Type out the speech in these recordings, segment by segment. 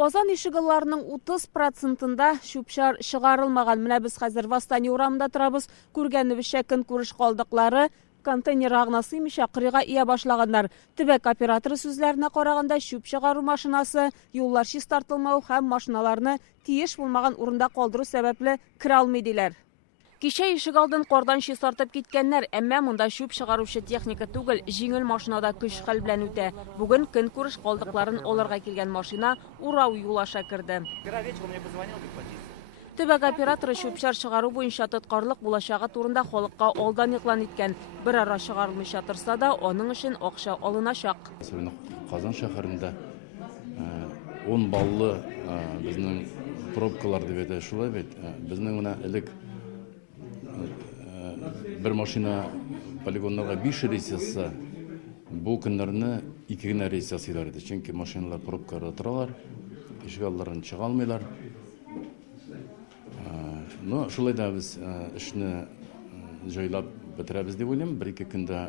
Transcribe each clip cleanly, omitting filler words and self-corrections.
Казан ишегалларының 30%-ында шүпшар шығарылмаған. Менә без хәзер Восстание урамында торабыз. Күргәнебезчә көн күреш калдыклары контейнер агына сыймыйча кырыйга ия башлаганнар. Төбәк операторы сүзләренә караганда, шүп чыгару машинасы юллар чистартылмау һәм машиналарны тиеш булмаган урында калдыру сәбәпле кире алмый диләр. Кичә ишегалдын кордан чистартып киткәннәр, әмма монда шүп чыгарушы техника түгел, җиңел машинада көч хәл белән үтә. Бүген көн күреш калдыкларын алырга килгән машина урау юлаша керде. Төбәк операторы шүпшар чыгару буенча тоткарлык булачагы турында халыкка алдан игълан иткән. Бер ара чыгарылмыйча торса да, аның өчен акча алыначак. Казан шәһәрендә 10 баллы безнең пробкалар дип әйтә шулай бит. Безнең менә элек бер машина полигоннарга 5 рейс ясаса, бу көннәрне 2 генә рейс ясыйлар иде. Чөнки машиналар пробкаларда торалар, ишегалларын чыга алмыйлар. Но шулай да без эшне җайлап бетерәбез дип уйлыйм. 1-2 көндә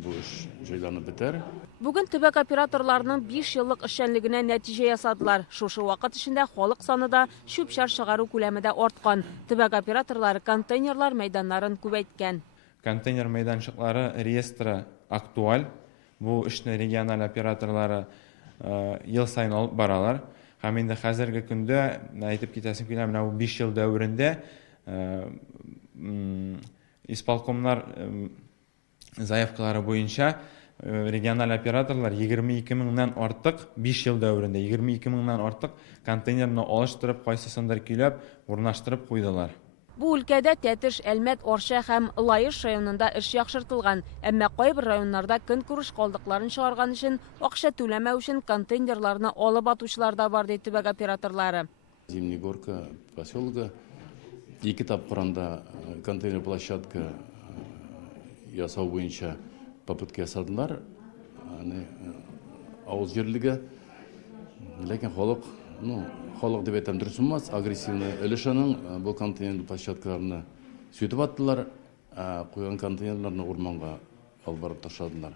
бу эш җайланып бетәр. Бүген төбәк операторларының 5 еллык эшчәнлегенә нәтиҗә ясадылар. Шушы вакыт эчендә халык саны да, шүпшар чыгару күләме дә арткан. Төбәк операторлары контейнерлар мәйданнарын күбәйткән. Контейнер мәйданчыклары реестры актуаль. Бу эшне региональ операторлары ел сайын алып баралар. Һәм инде хәзерге көндә әйтеп китәсем килә, менә бу 5 ел дәверендә исполкомнар заявкалары буенча региональ операторлар 22 меңнән артык 5 ел дәверендә 22 меңнән артык контейнерны алыштырып, кайсысындыр көйләп, урнаштырып куйдылар. Бу өлкәдә Тәтеш, Әлмәт, Орша һәм Лаеш районында эш яхшыртылган, әмма кайбер районнарда көн күреш калдыкларын чыгарган өчен акча түләмәү өчен контейнерларны алып атучылар да бар ди төбәк операторлары. Зимний горка поселка 2 тапкырында контейнер площадка ясау буенча попытка ясадылар. Авыз җирлеге, ләкин халык дип әйтәм дөрес булмас, агрессивный өлешенең бу контейнер площадкаларны сүтеп аттылар, куйган контейнерларны урманга алып барып ташладылар.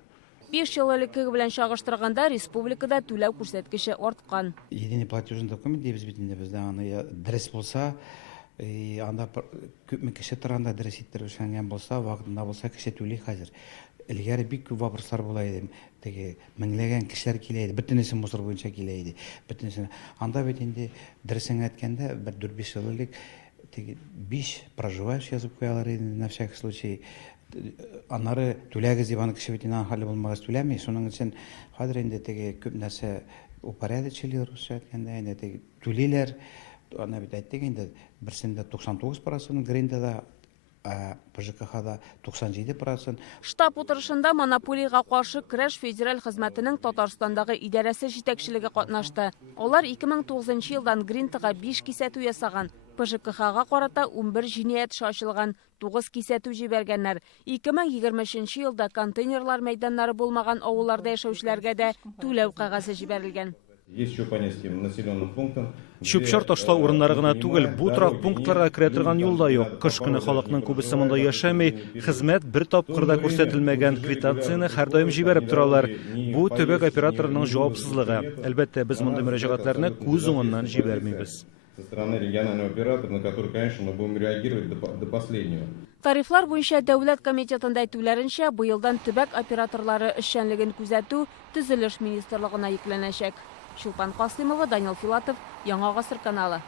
5 ел элекке белән чагыштырганда республикада түләү күрсәткече арткан. Единый платежный документ дибез бит инде бездә аны дөрес булса, анда күпме кеше торганда дөрес иттерүшәнгән булса, вакытында булса кеше түли хәзер. Илгәре бик күп вопрослар була иде. Теге меңләгән кешеләр килә иде. Бөтенесе мусор буенча килә иде. Бөтенесе. Анда бит инде дөресен әйткәндә бер 4-5 ел элек теге 5 проживающий язып куялар иде на всякий случай. Аннары түләгез дип аны кеше бит инде хәле булмагас түләми. Шуның өчен хәзер инде теге күп нәрсә упорядочили русча әйткәндә инде теге түлиләр. Аны бит әйттек инде берсендә 99%, гриндада ПЖКХда 97%. Штаб утырышында монополияга каршы көрәш федераль хезмәтенең Татарстандагы идарәсе җитәкчелеге катнашты. Алар 2009 елдан Гринтага 5 кисәтү ясаган. ПЖКХга карата 11 җинаять ачылган, 9 кисәтү җибәргәннәр. 2023 елда контейнерлар мәйданнары булмаган авылларда яшәүчеләргә дә түләү кәгазе җибәрелгән. Шүпшар ташлау урыннары гына түгел, бу торак пунктларга керә торган юл да юк. Кыш көне халыкның күбесе монда яшәмәй, хезмәт бер тапкырда күрсәтелмәгән, квитанцияны һәрдаим җибәреп торалар. Бу төбәк операторының җавапсызлыгы. Әлбәттә, без мондай мөрәҗәгатьләрне күз уңыннан җибәрмибез. Тарифлар буенча дәүләт комитетында әйтүләренчә, быелдан төбәк операторлары эшчәнлеген күзәтү төзелеш министрлыгына йөкләнәчәк. Шулпан Касыймова, Данил Филатов, Яңа гасыр каналы.